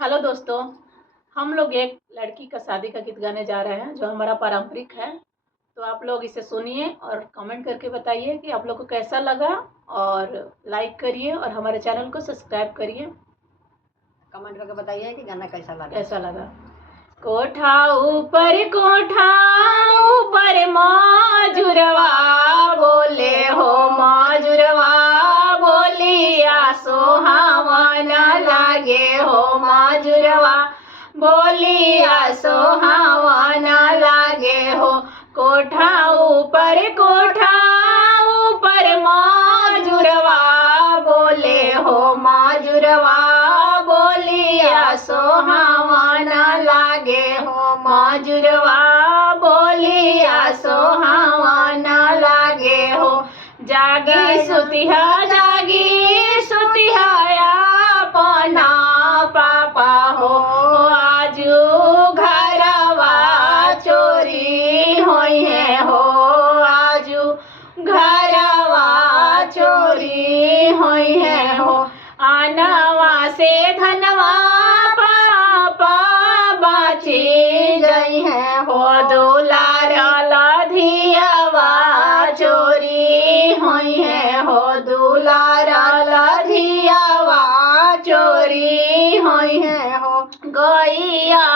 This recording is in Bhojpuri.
हेलो दोस्तों, हम लोग एक लड़की का शादी का गीत गाने जा रहे हैं जो हमारा पारंपरिक है। तो आप लोग इसे सुनिए और कमेंट करके बताइए कि आप लोग को कैसा लगा, और लाइक करिए और हमारे चैनल को सब्सक्राइब करिए। कमेंट करके बताइए कि गाना कैसा लगा। कोठा ऊपर माजुरवा बोले हो, माजुरवा बोलिया सोहावना लागे हो, माजुरवा बोलिया सोहावना लागे हो। कोठा ऊपर माजुरवा बोले हो, माजुरवा बोलिया सोहावना लागे हो, माजुरवा बोलिया सोहावना लागे हो। जागी सुतिहा अपना पापा हो, आजू घरवा चोरी होई है हो, आजू घरवा चोरी होई है हो। आनवा से धनवा पापा बाची जई है हो, दुलार लधियावा चोरी होई है हो, दुलार लधियावा चोरी होई है हो। गैया